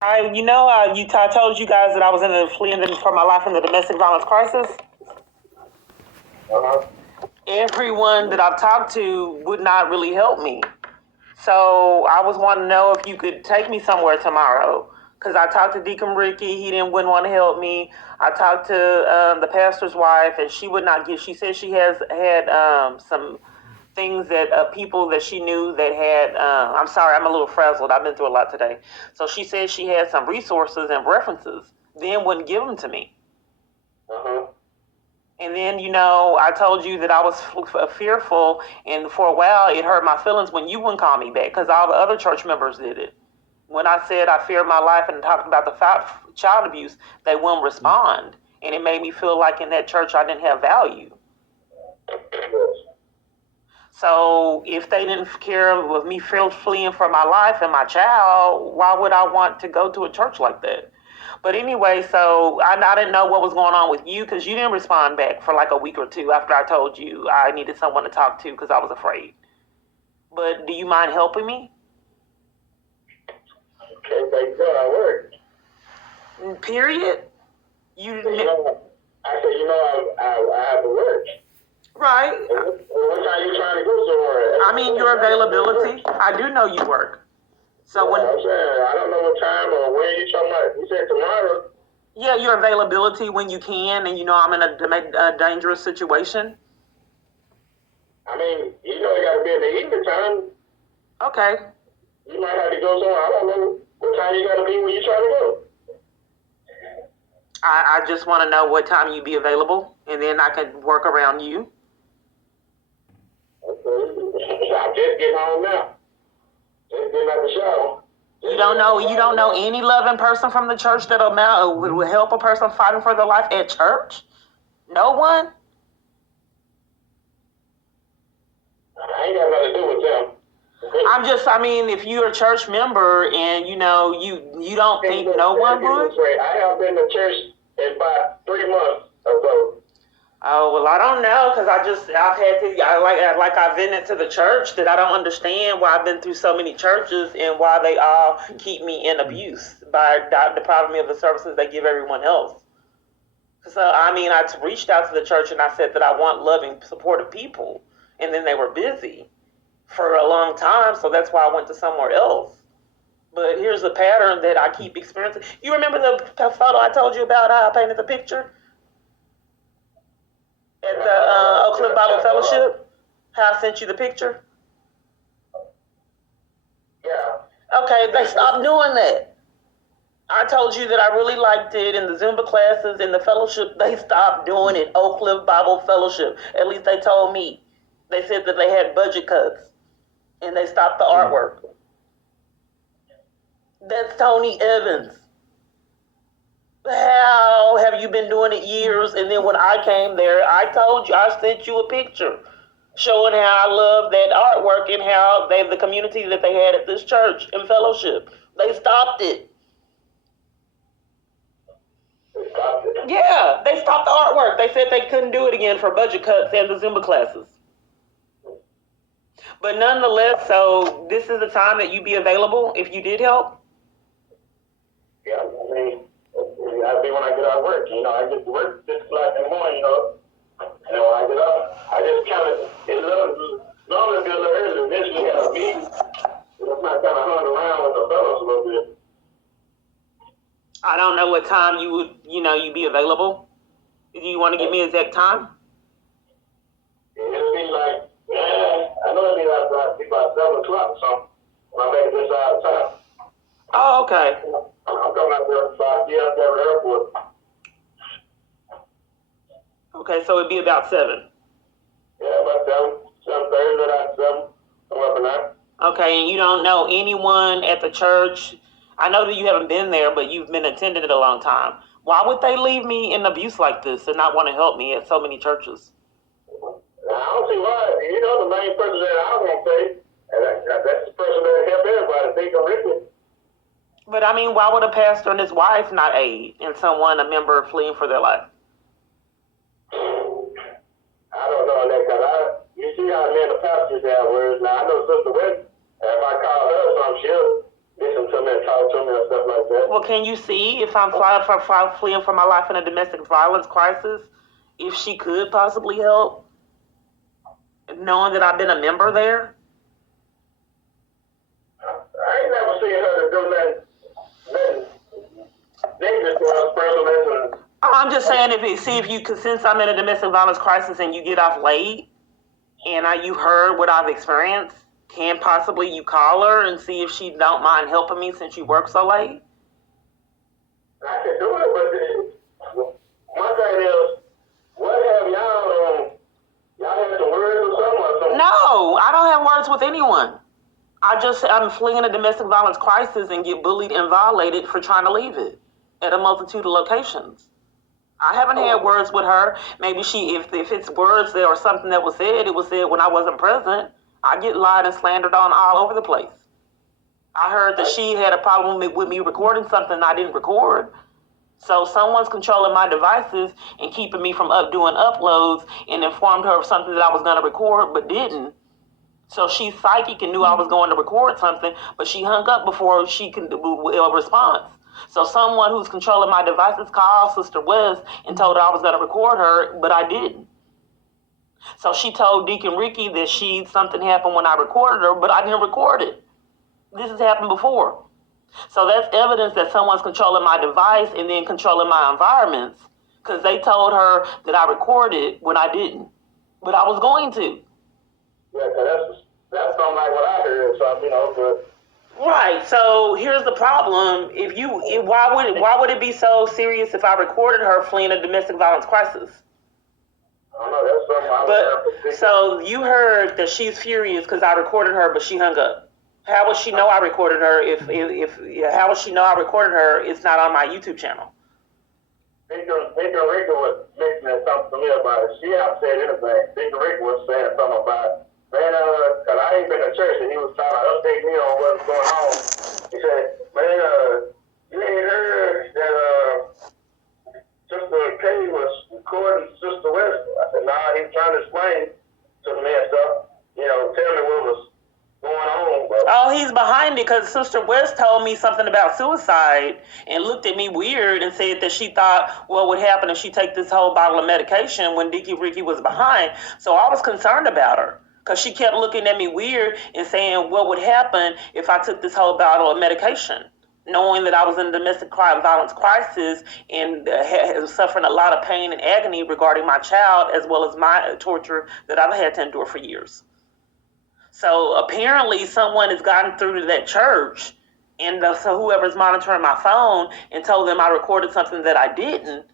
I told you guys that I was fleeing for my life in the domestic violence crisis. Uh-huh. Everyone that I've talked to would not really help me. So I was wanting to know if you could take me somewhere tomorrow. Because I talked to Deacon Ricky, wouldn't want to help me. I talked to the pastor's wife, and she would not give. She said she has had some things that people that she knew that had. I'm sorry, I'm a little frazzled. I've been through a lot today. So she said she had some resources and references, then wouldn't give them to me. Uh-huh. And then, I told you that I was fearful, and for a while it hurt my feelings when you wouldn't call me back because all the other church members did it. When I said I feared my life and talked about the child abuse, they wouldn't respond. And it made me feel like in that church I didn't have value. So if they didn't care with me fleeing for my life and my child, why would I want to go to a church like that? But anyway, so I didn't know what was going on with you because you didn't respond back for like a week or two after I told you I needed someone to talk to because I was afraid. But do you mind helping me? Okay, thank God I work. Period. I said, I have to work. Right. What time you trying to go somewhere? I mean, your availability. I do know you work. So I'm saying, I don't know what time or when you talking about. You said tomorrow. Yeah, your availability when you can, and I'm in a dangerous situation. I mean, it got to be in the evening time. Okay. You might have to go somewhere. I don't know what time you got to be when you try to go. I just want to know what time you be available, and then I can work around you. Okay. I'm just getting home now. Just getting out the shower. You don't know any loving person from the church that will help a person fighting for their life at church? No one? I ain't got nothing to do with them. If you're a church member and you don't think no one would? I have been to church in about 3 months or so. Oh, well, I don't know because I've been into the church that I don't understand why I've been through so many churches and why they all keep me in abuse by depriving me of the services they give everyone else. So, I reached out to the church and I said that I want loving, supportive people. And then they were busy for a long time, so that's why I went to somewhere else. But here's the pattern that I keep experiencing. You remember the photo I told you about how I painted the picture? At the Oak Cliff Bible Fellowship? How I sent you the picture? Yeah. Okay, they stopped doing that. I told you that I really liked it in the Zumba classes, in the fellowship. They stopped doing it. Oak Cliff Bible Fellowship. At least they told me. They said that they had budget cuts. And they stopped the artwork. That's Tony Evans. How have you been doing it years? And then when I came there, I told you, I sent you a picture showing how I love that artwork and how the community that they had at this church and fellowship. They stopped it. Yeah, they stopped the artwork. They said they couldn't do it again for budget cuts and the Zumba classes. But nonetheless, so this is the time that you be available if you did help? Yeah, that'll be when I get out of work. I get to work 6 o'clock in the morning, And when I get up, I just normally be a little early. Eventually have a meeting. It's not kind of hung around with the fellows a little bit. I don't know what time you would, you be available. Do you want to give me exact time? It'll be like, I know it'll be like about 7 o'clock or something when I make it this side of town. Oh, okay. I'm coming out there about the airport. Okay, so it'd be about 7. Yeah, about 7:30, about 7, somewhere up in there. Okay, and you don't know anyone at the church? I know that you haven't been there, but you've been attending it a long time. Why would they leave me in abuse like this and not want to help me at so many churches? Now, I don't see why. The main person that I want to say, and that's the person that help everybody, Deacon Ricky. But why would a pastor and his wife not aid in a member fleeing for their life? I don't know that because you see how me and the pastors have words. Now I know Sister West. If I call her or something, listen to me and talk to me and stuff like that. Well, can you see if I'm fleeing for my life in a domestic violence crisis, if she could possibly help, knowing that I've been a member there? I ain't never seen her to do nothing dangerous to us personally. I'm just saying, if you could, since I'm in a domestic violence crisis and you get off late, and you heard what I've experienced, can possibly you call her and see if she don't mind helping me since you work so late? I can do it, but my thing is, what have y'all had some words or something? No, I don't have words with anyone. I'm fleeing a domestic violence crisis and get bullied and violated for trying to leave it at a multitude of locations. I haven't had words with her. Maybe if it's words there or something that was said, it was said when I wasn't present. I get lied and slandered on all over the place. I heard that she had a problem with me recording something I didn't record. So someone's controlling my devices and keeping me from doing uploads, and informed her of something that I was going to record but didn't. So she's psychic and knew I was going to record something, but she hung up before she can do a response. So someone who's controlling my devices called Sister West and told her I was going to record her, but I didn't. So she told Deacon Ricky that something happened when I recorded her, but I didn't record it. This has happened before. So that's evidence that someone's controlling my device and then controlling my environments, because they told her that I recorded when I didn't, but I was going to. Yeah, that's something like what I heard. So but. Right. So here's the problem: why would it be so serious if I recorded her fleeing a domestic violence crisis? I don't know. That's something I But so you heard that she's furious because I recorded her, but she hung up. How would she know I recorded her if how would she know I recorded her? It's not on my YouTube channel. Deacon Ricky was mentioning something to me about it. She haven't said anything. Deacon Ricky was saying something about it. Man, cause I ain't been to church and he was trying to update me on what's going on. He said, man, you ain't heard that Sister K was recording Sister West. I said, nah, he was trying to explain to me and stuff. Tell me what was going on. But oh, he's behind it because Sister West told me something about suicide and looked at me weird and said that she thought what would happen if she take this whole bottle of medication when Deacon Ricky was behind. So I was concerned about her, because she kept looking at me weird and saying what would happen if I took this whole bottle of medication, knowing that I was in a domestic violence crisis and suffering a lot of pain and agony regarding my child, as well as my torture that I've had to endure for years. So apparently someone has gotten through to that church, and so whoever's monitoring my phone, and told them I recorded something that I didn't,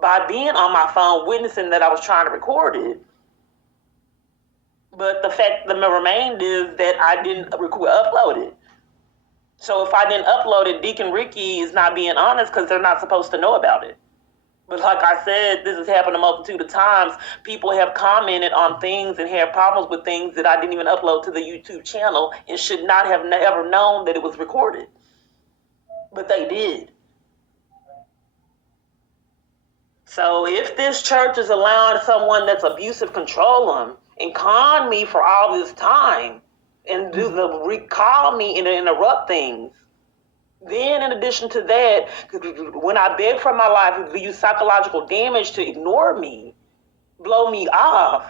by being on my phone witnessing that I was trying to record it. But the fact that remained is that I didn't upload it. So if I didn't upload it, Deacon Ricky is not being honest, because they're not supposed to know about it. But like I said, this has happened a multitude of times. People have commented on things and had problems with things that I didn't even upload to the YouTube channel and should not have ever known that it was recorded. But they did. So if this church is allowing someone that's abusive control them and con me for all this time and recall me and interrupt things, then in addition to that, when I beg for my life, use psychological damage to ignore me, blow me off,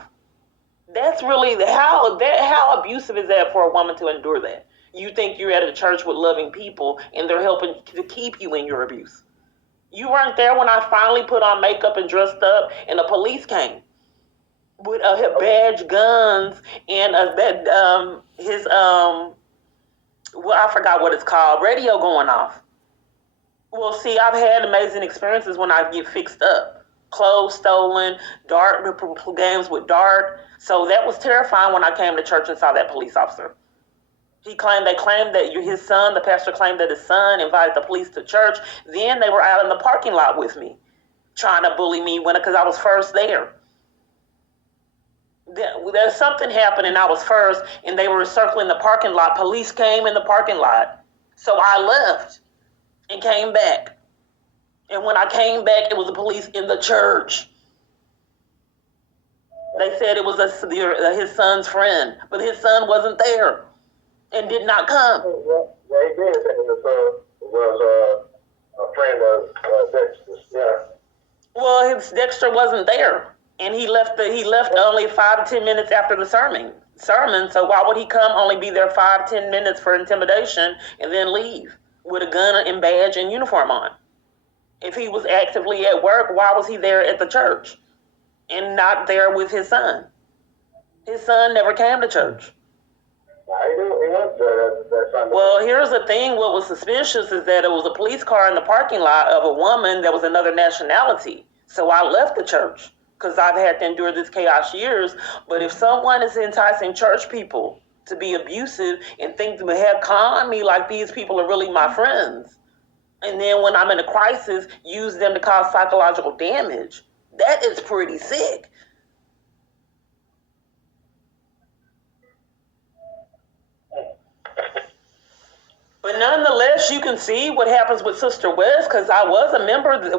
that's really how abusive is that for a woman to endure that? You think you're at a church with loving people and they're helping to keep you in your abuse. You weren't there when I finally put on makeup and dressed up and the police came with badge, guns, and I forgot what it's called, radio going off. Well, see, I've had amazing experiences when I get fixed up. Clothes stolen, games with dart. So that was terrifying when I came to church and saw that police officer. They claimed that his son, the pastor claimed that his son invited the police to church. Then they were out in the parking lot with me, trying to bully me because I was first there. There's something happened and I was first, and they were circling the parking lot. Police came in the parking lot. So I left and came back. And when I came back, it was the police in the church. They said it was his son's friend, but his son wasn't there and did not come. Yeah, he did say was a friend of Dexter's. Yeah. Well, his Dexter wasn't there, and he left only 5 to 10 minutes after the sermon. So why would he come? Only be there 5-10 minutes for intimidation and then leave with a gun and badge and uniform on. If he was actively at work, why was he there at the church and not there with his son? His son never came to church. Well, here's the thing. What was suspicious is that it was a police car in the parking lot of a woman that was another nationality. So I left the church because I've had to endure this chaos years. But if someone is enticing church people to be abusive and think to have con me like these people are really my friends, and then when I'm in a crisis, use them to cause psychological damage, that is pretty sick. But nonetheless, you can see what happens with Sister West, because I was a member that,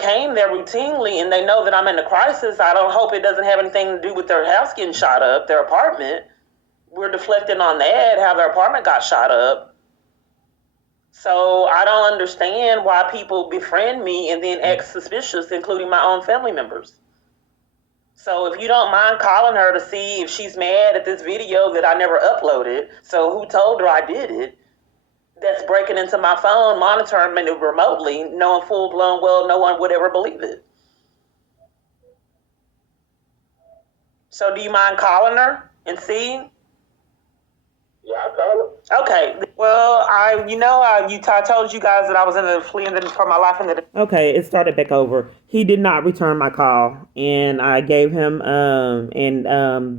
came there routinely, and they know that I'm in a crisis. I don't hope it doesn't have anything to do with their house getting shot up, their apartment. We're deflecting on that, how their apartment got shot up. So I don't understand why people befriend me and then act suspicious, including my own family members. So if you don't mind calling her to see if she's mad at this video that I never uploaded, so who told her I did it, that's breaking into my phone, monitoring me remotely, knowing full-blown well no one would ever believe it. So do you mind calling her and seeing? Yeah, I call her. Okay. Well, I told you guys that I was in the fleeing for my life in the. Okay, it started back over. He did not return my call, and I gave him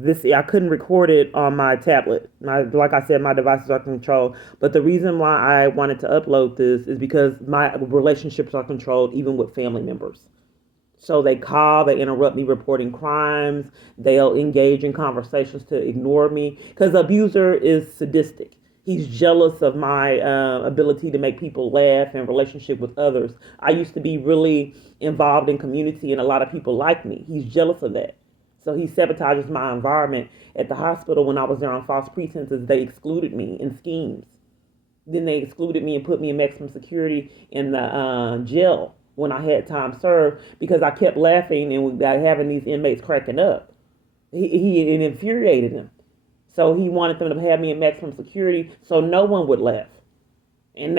this. I couldn't record it on my tablet. Like I said, my devices are controlled. But the reason why I wanted to upload this is because my relationships are controlled, even with family members. So they call, they interrupt me reporting crimes, they'll engage in conversations to ignore me. Because the abuser is sadistic. He's jealous of my ability to make people laugh and relationship with others. I used to be really involved in community and a lot of people like me. He's jealous of that. So he sabotages my environment. At the hospital when I was there on false pretenses, they excluded me in schemes. Then they excluded me and put me in maximum security in the jail when I had time served because I kept laughing and having these inmates cracking up. It infuriated him. So he wanted them to have me in maximum security so no one would laugh. And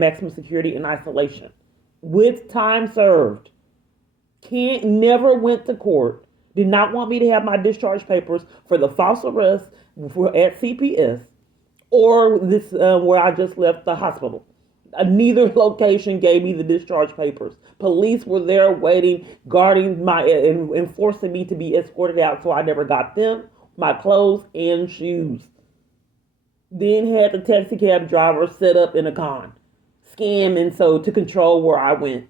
maximum security in isolation. With time served. Never went to court. Did not want me to have my discharge papers for the false arrest at CPS or this where I just left the hospital. Neither location gave me the discharge papers. Police were there waiting, guarding enforcing me to be escorted out, so I never got them, my clothes, and shoes. Then had the taxi cab driver set up in a con, scamming so to control where I went,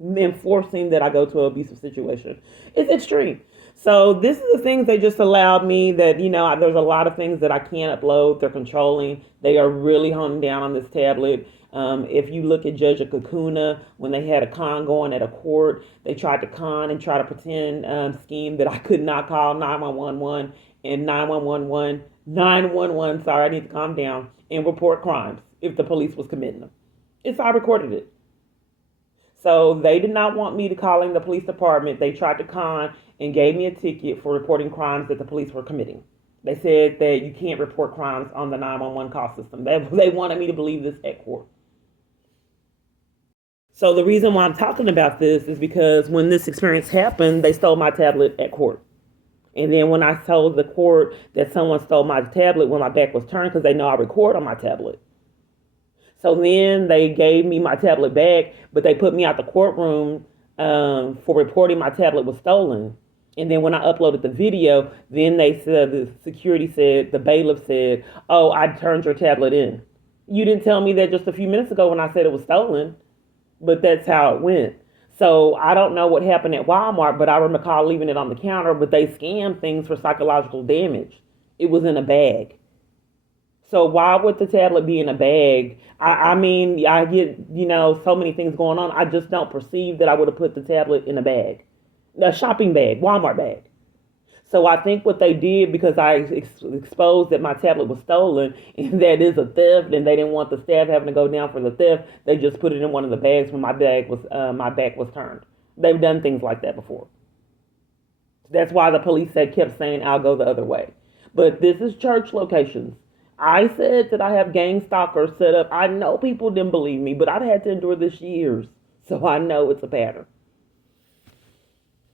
enforcing that I go to an abusive situation. It's extreme. So this is the things they just allowed me that, there's a lot of things that I can't upload. They're controlling. They are really honing down on this tablet. If you look at Judge Kakuna, when they had a con going at a court, they tried to con and try to pretend scheme that I could not call 911 and 911, sorry, I need to calm down, and report crimes if the police was committing them. I recorded it. So they did not want me to call in the police department. They tried to con and gave me a ticket for reporting crimes that the police were committing. They said that you can't report crimes on the 911 call system. They wanted me to believe this at court. So the reason why I'm talking about this is because when this experience happened, they stole my tablet at court. And then when I told the court that someone stole my tablet when my back was turned, because they know I record on my tablet. So then they gave me my tablet back, but they put me out the courtroom for reporting my tablet was stolen. And then when I uploaded the video, then they said, the bailiff said, oh, I turned your tablet in. You didn't tell me that just a few minutes ago when I said it was stolen, but that's how it went. So I don't know what happened at Walmart, but I recall leaving it on the counter, but they scammed things for psychological damage. It was in a bag. So why would the tablet be in a bag? I mean, I get, so many things going on. I just don't perceive that I would have put the tablet in a bag. A shopping bag, Walmart bag. So I think what they did, because I exposed that my tablet was stolen and that is a theft, and they didn't want the staff having to go down for the theft, they just put it in one of the bags when my back was turned. They've done things like that before. That's why the police kept saying, "I'll go the other way." But this is church locations. I said that I have gang stalkers set up. I know people didn't believe me, but I've had to endure this years, so I know it's a pattern.